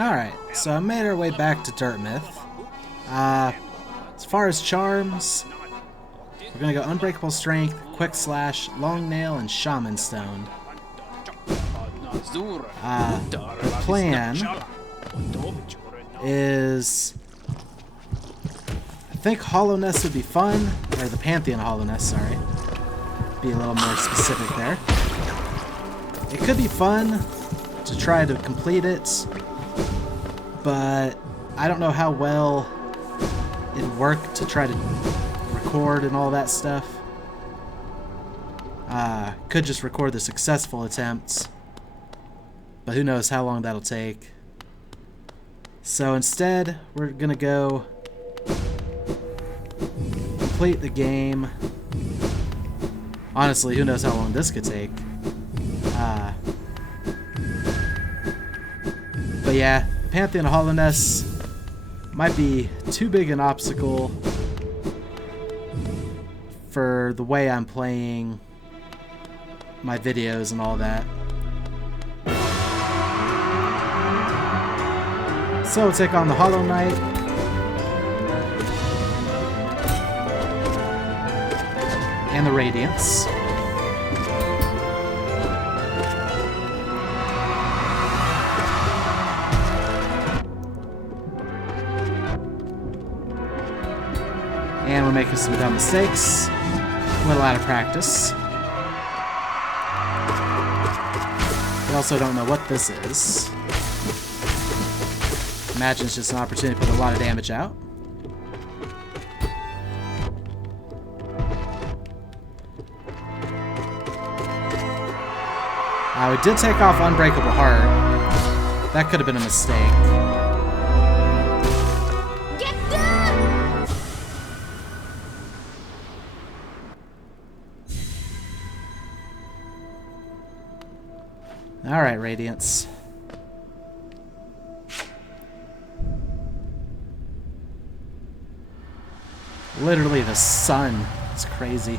Alright, so I made our way back to Dirtmouth. As far as charms, we're gonna go Unbreakable Strength, Quick Slash, Long Nail, and Shaman Stone. The plan is... I think Hollownest would be fun, or the Pantheon Hollownest, sorry. Be a little more specific there. It could be fun to try to complete it, but I don't know how well it'd work to try to record and all that stuff. Could just record the successful attempts, but who knows how long that'll take. So instead, we're gonna go complete the game. Honestly, who knows how long this could take. But yeah, Pantheon Hollownest might be too big an obstacle for the way I'm playing my videos and all that. So we'll take on the Hollow Knight. And the Radiance. And we're making some dumb mistakes with a lot of practice. We also don't know what this is. Imagine it's just an opportunity to put a lot of damage out. We did take off Unbreakable Heart. That could have been a mistake. Get down! Alright, Radiance. Literally the sun. It's crazy.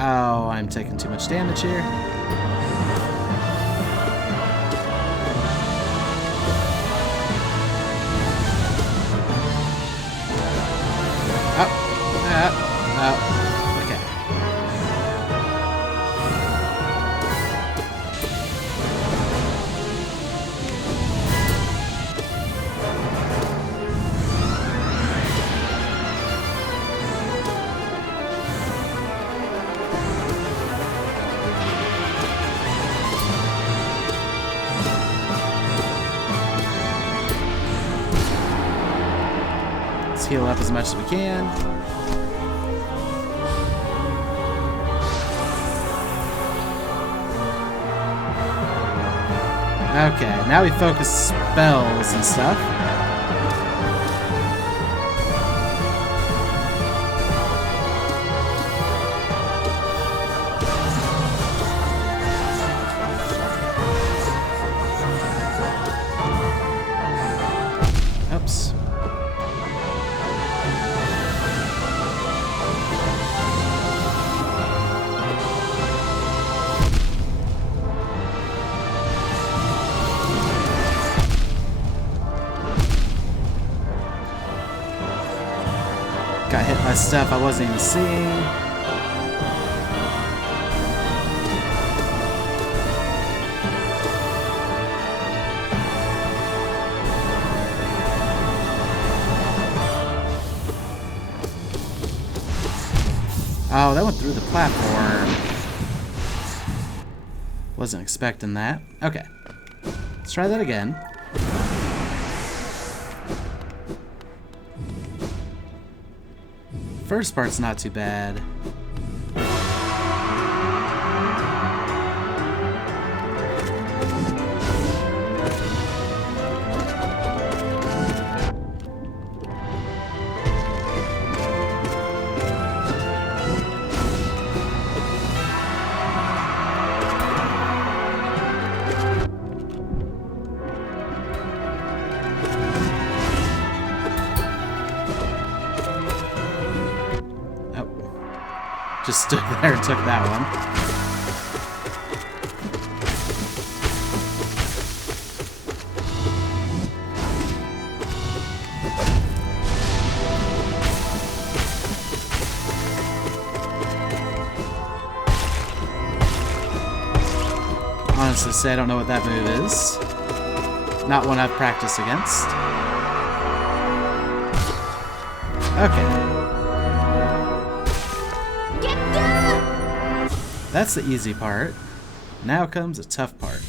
Oh, I'm taking too much damage here. Oh, okay. Let's heal up as much as we can. Okay, now we focus spells and stuff. Oops. Got hit by stuff I wasn't even seeing. Oh, that went through the platform. Wasn't expecting that. Okay. Let's try that again. First part's not too bad. Just stood there and took that one. Honestly say I don't know what that move is. Not one I've practiced against. Okay. Get down! That's the easy part. Now comes the tough parts.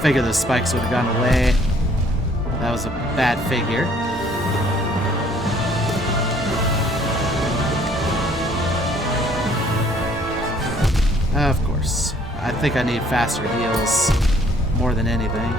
Figure the spikes would have gone away. That was a bad figure. Of course. I think I need faster heals more than anything.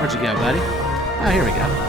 Where'd you go, buddy? Oh, here we go.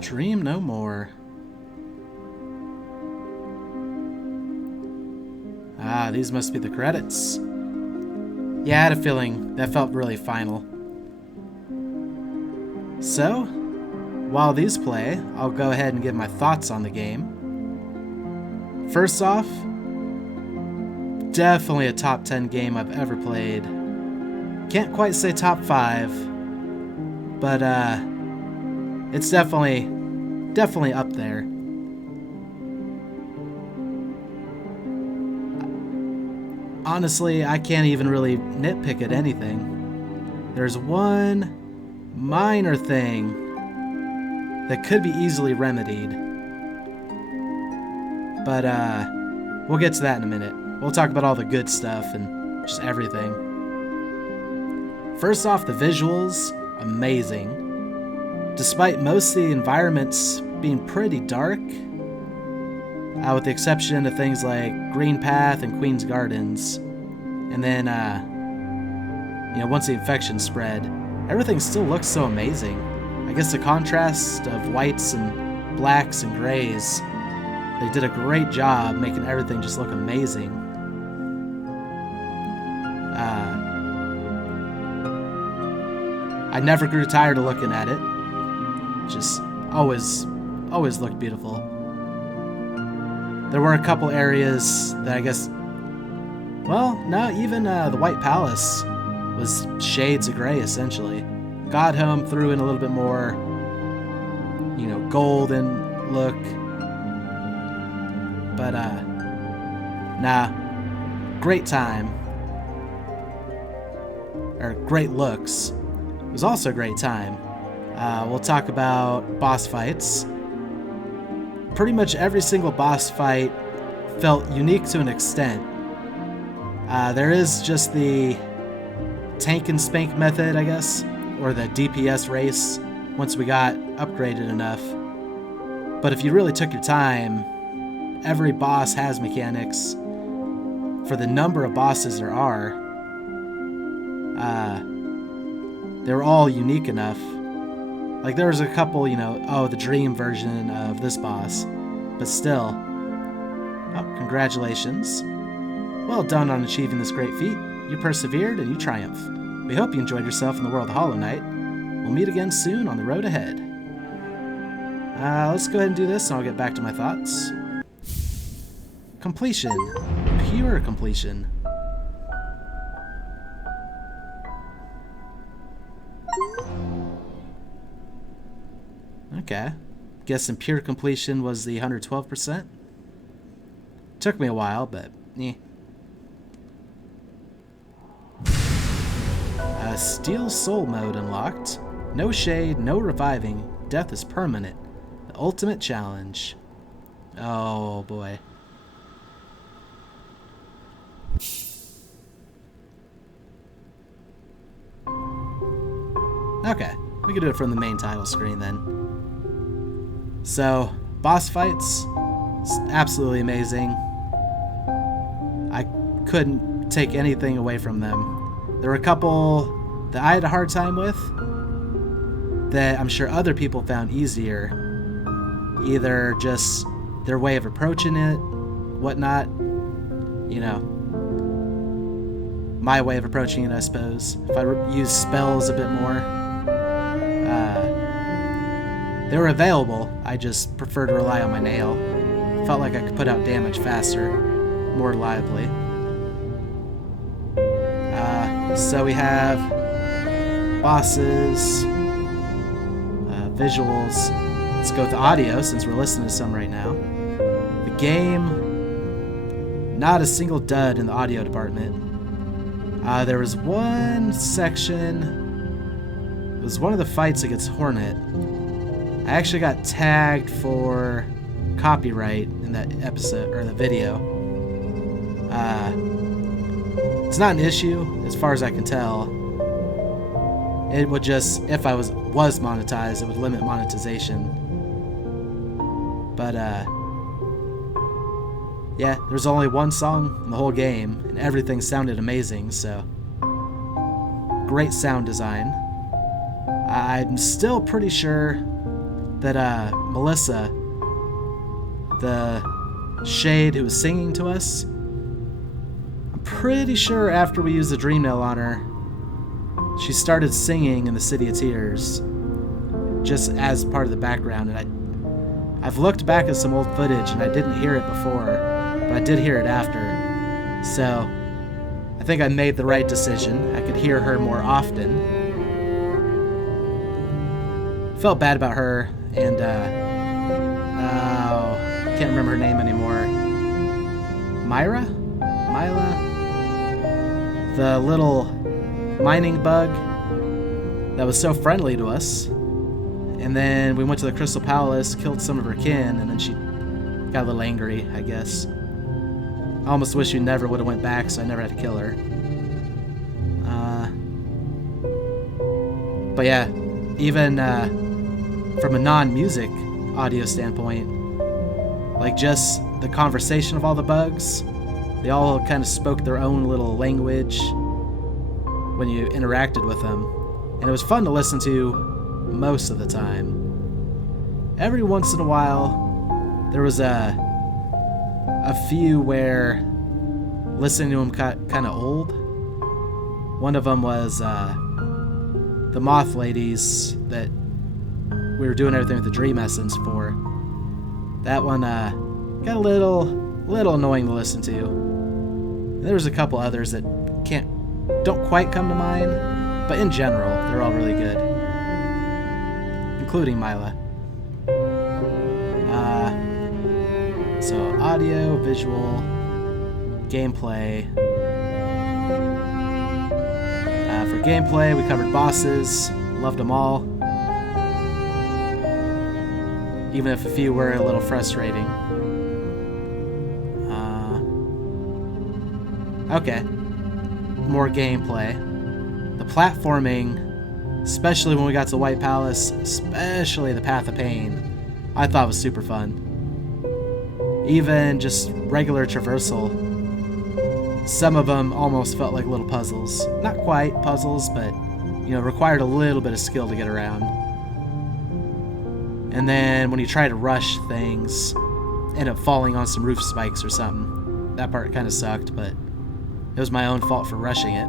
Dream no more. Ah, these must be the credits. Yeah, I had a feeling that felt really final. So, while these play, I'll go ahead and give my thoughts on the game. First off, definitely a top 10 game I've ever played. Can't quite say top 5, but it's definitely definitely up there. Honestly, I can't even really nitpick at anything. There's one minor thing that could be easily remedied. But, we'll get to that in a minute. We'll talk about all the good stuff and just everything. First off, the visuals, amazing. Despite most of the environments being pretty dark, with the exception of things like Green Path and Queen's Gardens. And then, once the infection spread, everything still looks so amazing. I guess the contrast of whites and blacks and grays, they did a great job making everything just look amazing. I never grew tired of looking at it. Just always looked beautiful. There were a couple areas that I guess, well, no, even the White Palace was shades of gray, essentially. Godhome threw in a little bit more, golden look. But, great time. Or great looks. It was also a great time. We'll talk about boss fights. Pretty much every single boss fight felt unique to an extent. There is just the tank and spank method, I guess, or the DPS race once we got upgraded enough. But if you really took your time, every boss has mechanics. For the number of bosses there are, they're all unique enough. Like, there was a couple, the dream version of this boss. But still. Oh, congratulations. Well done on achieving this great feat. You persevered and you triumphed. We hope you enjoyed yourself in the world of Hollow Knight. We'll meet again soon on the road ahead. Let's go ahead and do this and I'll get back to my thoughts. Completion. Pure completion. Okay. Guessing pure completion was the 112%. Took me a while, but eh. Steel Soul mode unlocked. No shade, no reviving. Death is permanent. The ultimate challenge. Oh boy. Okay, we can do it from the main title screen then. So, boss fights, absolutely amazing. I couldn't take anything away from them. There were a couple that I had a hard time with that I'm sure other people found easier. Either just their way of approaching it, whatnot, my way of approaching it, I suppose. If I use spells a bit more. They were available, I just prefer to rely on my nail. Felt like I could put out damage faster, more reliably. So we have bosses, visuals. Let's go with the audio since we're listening to some right now. The game, not a single dud in the audio department. There was one section, it was one of the fights against Hornet. I actually got tagged for copyright in that episode, or the video. It's not an issue, as far as I can tell. It would just, if I was monetized, it would limit monetization. But, yeah, there's only one song in the whole game, and everything sounded amazing, so. Great sound design. I'm still pretty sure that Melissa, the shade who was singing to us, I'm pretty sure after we used the Dream Nail on her, she started singing in the City of Tears, just as part of the background. And I've looked back at some old footage and I didn't hear it before, but I did hear it after. So I think I made the right decision. I could hear her more often. Felt bad about her, and can't remember her name anymore. Myra? Myla? The little mining bug that was so friendly to us. And then we went to the Crystal Palace, killed some of her kin, and then she got a little angry, I guess. I almost wish we never would have went back, so I never had to kill her. But yeah, even from a non-music audio standpoint, like just the conversation of all the bugs, they all kind of spoke their own little language when you interacted with them. And it was fun to listen to most of the time. Every once in a while, there was a few where listening to them got kind of old. One of them was the Moth Ladies that we were doing everything with the Dream Essence for. That one got a little annoying to listen to. And there was a couple others that don't quite come to mind, but in general, they're all really good, including Myla. So audio, visual, gameplay. For gameplay, we covered bosses, loved them all, even if a few were a little frustrating. Okay, more gameplay. The platforming, especially when we got to White Palace, especially the Path of Pain, I thought was super fun. Even just regular traversal, some of them almost felt like little puzzles. Not quite puzzles, but, required a little bit of skill to get around. And then when you try to rush things, end up falling on some roof spikes or something. That part kind of sucked, but it was my own fault for rushing it.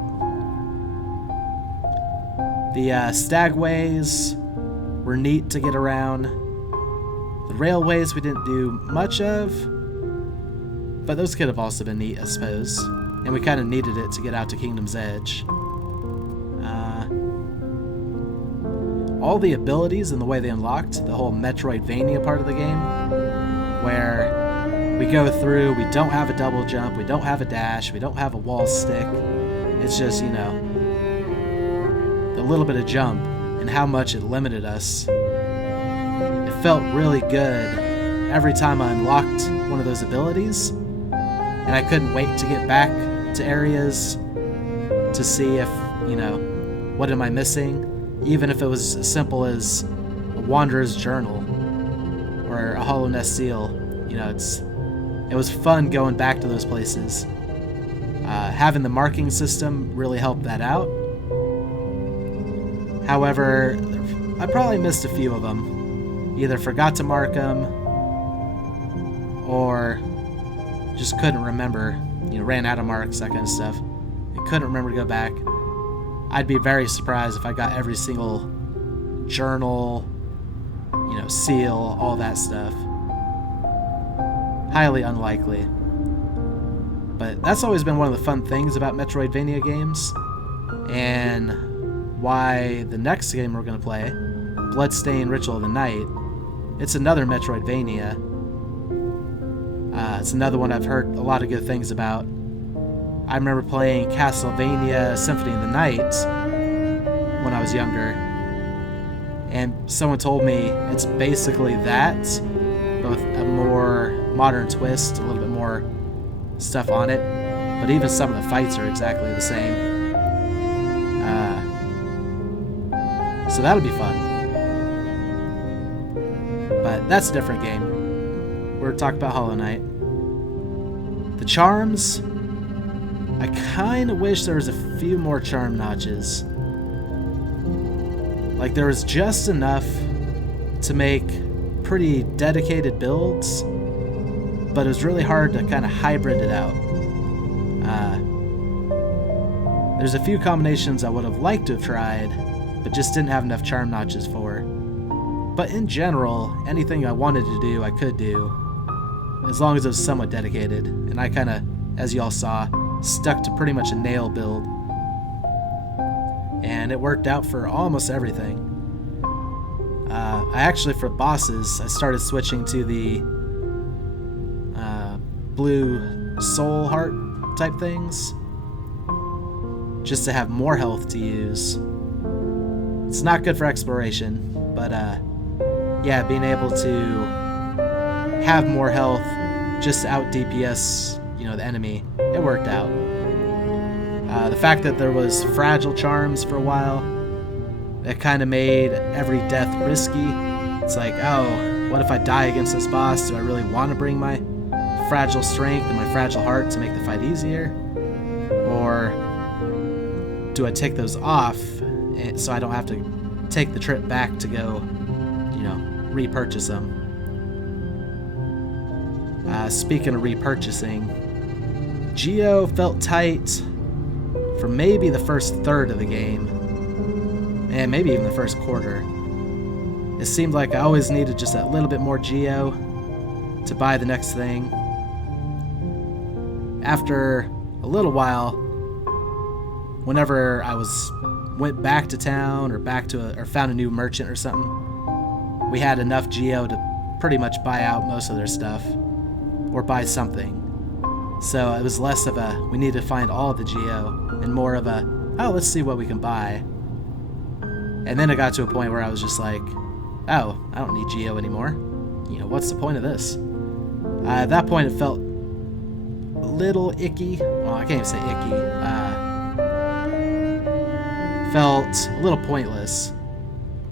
The stagways were neat to get around. The railways we didn't do much of, but those could have also been neat, I suppose. And we kind of needed it to get out to Kingdom's Edge. All the abilities and the way they unlocked, the whole Metroidvania part of the game, where we go through, we don't have a double jump, we don't have a dash, we don't have a wall stick. It's just, the little bit of jump and how much it limited us. It felt really good every time I unlocked one of those abilities, and I couldn't wait to get back to areas to see if, what am I missing? Even if it was as simple as a Wanderer's Journal or a Hollownest seal. It was fun going back to those places. Having the marking system really helped that out. However, I probably missed a few of them. Either forgot to mark them or just couldn't remember, ran out of marks, that kind of stuff. I couldn't remember to go back. I'd be very surprised if I got every single journal, seal, all that stuff. Highly unlikely. But that's always been one of the fun things about Metroidvania games, and why the next game we're going to play, Bloodstained Ritual of the Night, it's another Metroidvania. It's another one I've heard a lot of good things about. I remember playing Castlevania Symphony of the Night when I was younger, and someone told me it's basically that, but with a more modern twist, a little bit more stuff on it, but even some of the fights are exactly the same. So that'll be fun. But that's a different game. We're talking about Hollow Knight. The charms, I kind of wish there was a few more charm notches. Like there was just enough to make pretty dedicated builds, but it was really hard to kind of hybrid it out. There's a few combinations I would have liked to have tried, but just didn't have enough charm notches for. But in general, anything I wanted to do, I could do, as long as it was somewhat dedicated. And I kind of, as y'all saw, stuck to pretty much a nail build. And it worked out for almost everything. I actually, for bosses, I started switching to the blue soul heart type things, just to have more health to use. It's not good for exploration, but yeah, being able to have more health just to out DPS, you know, the enemy, it worked out. The fact that there was fragile charms for a while, it kind of made every death risky. It's like, oh, what if I die against this boss? Do I really want to bring my fragile strength and my fragile heart to make the fight easier? Or do I take those off so I don't have to take the trip back to go, you know, repurchase them? Speaking of repurchasing, Geo felt tight for maybe the first third of the game, and maybe even the first quarter. It seemed like I always needed just that little bit more Geo to buy the next thing. After a little while, whenever I went back to town or found a new merchant or something, we had enough Geo to pretty much buy out most of their stuff or buy something. So it was less of a we need to find all of the Geo and more of a, oh, let's see what we can buy. And then it got to a point where I was just like, oh, I don't need Geo anymore. You know, what's the point of this? At that point it felt a little icky. Well, I can't even say icky. Felt a little pointless.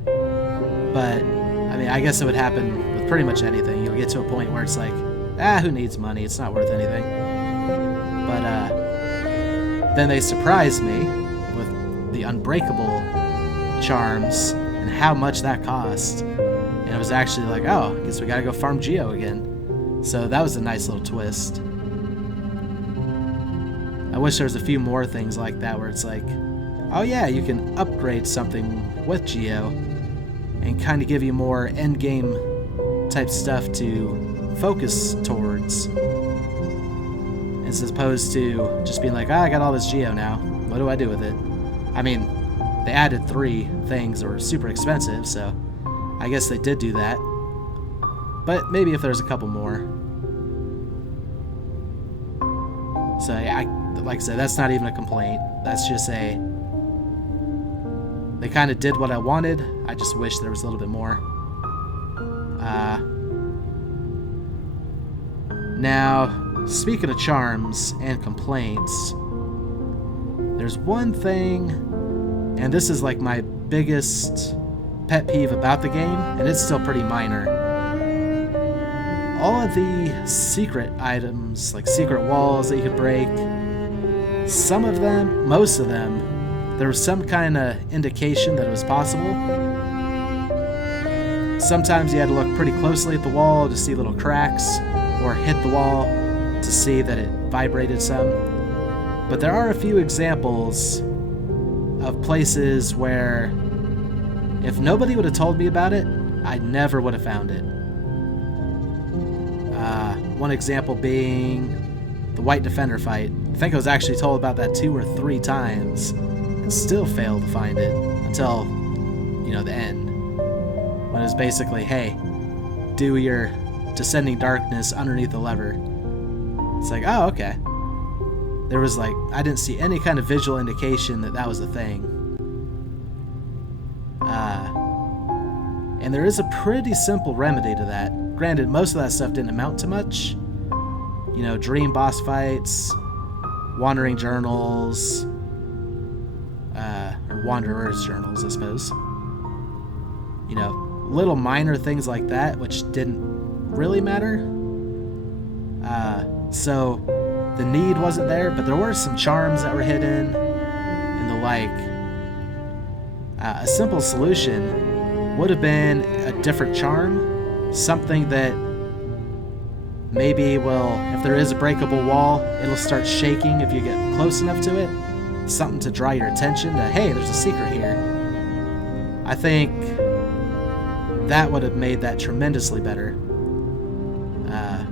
But, I mean, I guess it would happen with pretty much anything. You'll get to a point where it's like, who needs money? It's not worth anything. But then they surprised me with the unbreakable charms and how much that cost. And it was actually like, oh, I guess we gotta go farm Geo again. So that was a nice little twist. I wish there was a few more things like that where it's like, oh yeah, you can upgrade something with Geo and kind of give you more endgame type stuff to focus towards, as opposed to just being like, I got all this Geo now, what do I do with it? I mean, they added 3 things that were super expensive, so I guess they did do that. But maybe if there's a couple more. So yeah, like I said, that's not even a complaint. That's just they kind of did what I wanted. I just wish there was a little bit more. Now, speaking of charms and complaints, there's one thing, and this is like my biggest pet peeve about the game, and it's still pretty minor. All of the secret items, like secret walls that you could break, some of them, most of them, there was some kind of indication that it was possible. Sometimes you had to look pretty closely at the wall to see little cracks, or hit the wall to see that it vibrated some. But there are a few examples of places where if nobody would have told me about it, I never would have found it. One example being the White Defender fight. I think I was actually told about that 2 or 3 times and still failed to find it until, you know, the end. When it was basically, hey, do your Descending Darkness underneath the lever. It's like, oh, okay. There was like, I didn't see any kind of visual indication that that was a thing. And there is a pretty simple remedy to that. Granted, most of that stuff didn't amount to much. You know, dream boss fights, wandering journals, or wanderer's journals, I suppose. You know, little minor things like that, which didn't really matter. So the need wasn't there, but there were some charms that were hidden and the like. A simple solution would have been a different charm, something that maybe will, if there is a breakable wall, it'll start shaking if you get close enough to it. Something to draw your attention to, hey, there's a secret here. I think that would have made that tremendously better.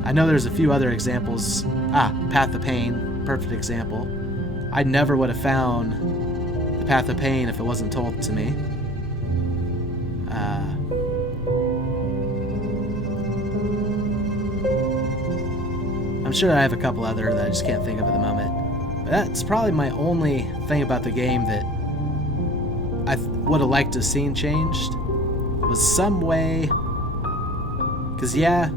I know there's a few other examples. Path of Pain, perfect example. I never would have found the Path of Pain if it wasn't told to me. I'm sure I have a couple other that I just can't think of at the moment. But that's probably my only thing about the game that I would have liked to have seen changed. Was some way... Because, yeah...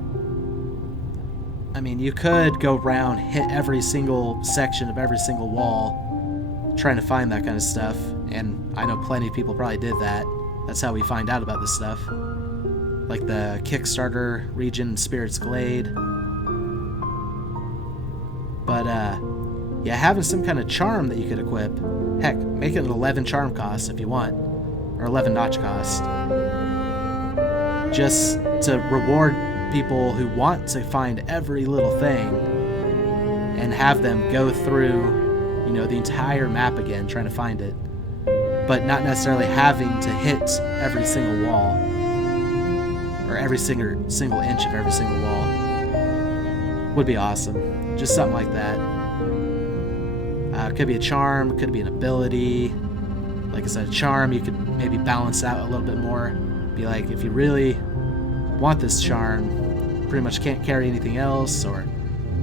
I mean, you could go around, hit every single section of every single wall, trying to find that kind of stuff. And I know plenty of people probably did that. That's how we find out about this stuff. Like the Kickstarter region, Spirit's Glade. But, yeah, having some kind of charm that you could equip. Heck, make it an 11 charm cost if you want. Or 11 notch cost. Just to reward people who want to find every little thing and have them go through, you know, the entire map again trying to find it. But not necessarily having to hit every single wall. Or every single inch of every single wall. Would be awesome. Just something like that. Could be a charm, could be an ability. Like I said, a charm you could maybe balance out a little bit more. Be like, if you really want this charm, pretty much can't carry anything else, or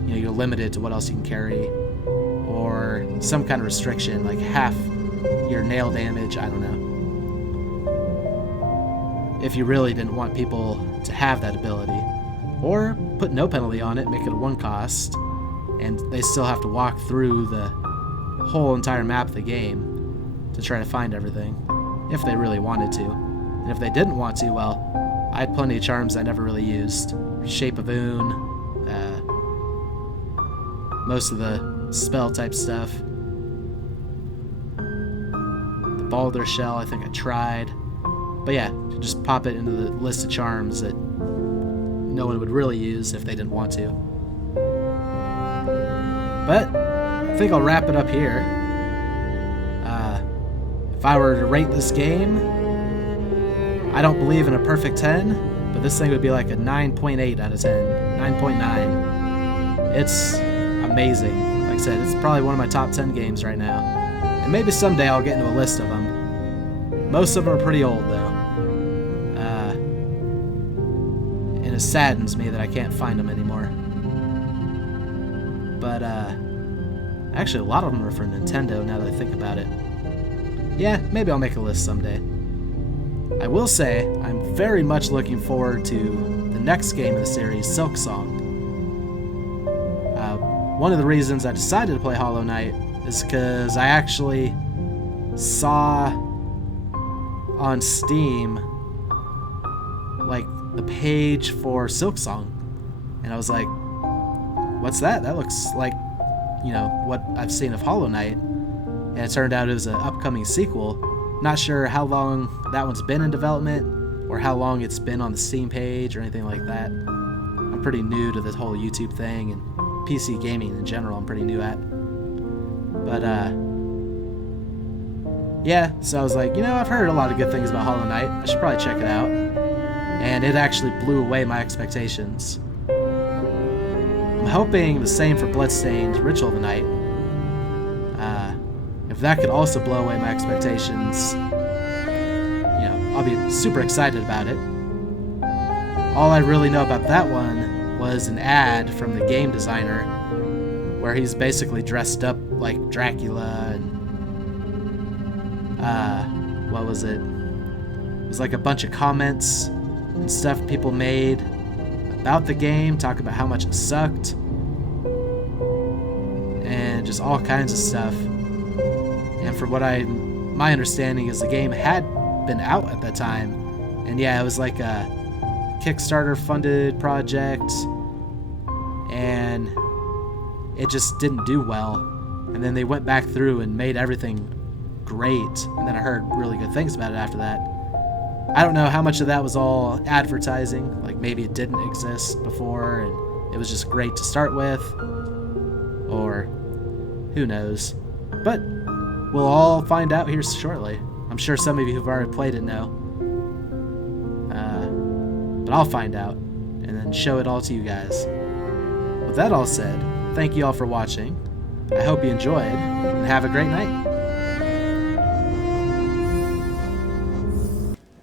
you know, you're limited to what else you can carry, or some kind of restriction, like half your nail damage, I don't know. If you really didn't want people to have that ability. Or put no penalty on it, make it a 1 cost, and they still have to walk through the whole entire map of the game to try to find everything, if they really wanted to. And if they didn't want to, well, I had plenty of charms I never really used. Shape of Oon, most of the spell type stuff. The Balder Shell, I think I tried. But yeah, just pop it into the list of charms that no one would really use if they didn't want to. But I think I'll wrap it up here. If I were to rate this game, I don't believe in a perfect 10, but this thing would be like a 9.8 out of 10. 9.9. It's amazing. Like I said, it's probably one of my top 10 games right now. And maybe someday I'll get into a list of them. Most of them are pretty old, though. And it saddens me that I can't find them anymore. But, actually, a lot of them are for Nintendo, now that I think about it. Yeah, maybe I'll make a list someday. I will say, I'm very much looking forward to the next game in the series, Silk Song. One of the reasons I decided to play Hollow Knight is because I actually saw on Steam, like, the page for Silk Song. And I was like, what's that? That looks like, you know, what I've seen of Hollow Knight. And it turned out it was an upcoming sequel. Not sure how long that one's been in development, or how long it's been on the Steam page, or anything like that. I'm pretty new to this whole YouTube thing, and PC gaming in general I'm pretty new at. But, yeah, so I was like, you know, I've heard a lot of good things about Hollow Knight. I should probably check it out. And it actually blew away my expectations. I'm hoping the same for Bloodstained Ritual of the Night. If that could also blow away my expectations, you know, I'll be super excited about it. All I really know about that one was an ad from the game designer where he's basically dressed up like Dracula, and what was it? It was like a bunch of comments and stuff people made about the game, talking about how much it sucked, and just all kinds of stuff. And from what my understanding is the game had been out at that time, and yeah, it was like a Kickstarter funded project, and it just didn't do well. And then they went back through and made everything great, and then I heard really good things about it after that. I don't know how much of that was all advertising, like maybe it didn't exist before and it was just great to start with, or who knows. But we'll all find out here shortly. I'm sure some of you who've already played it know. But I'll find out and then show it all to you guys. With that all said, thank you all for watching. I hope you enjoyed, and have a great night.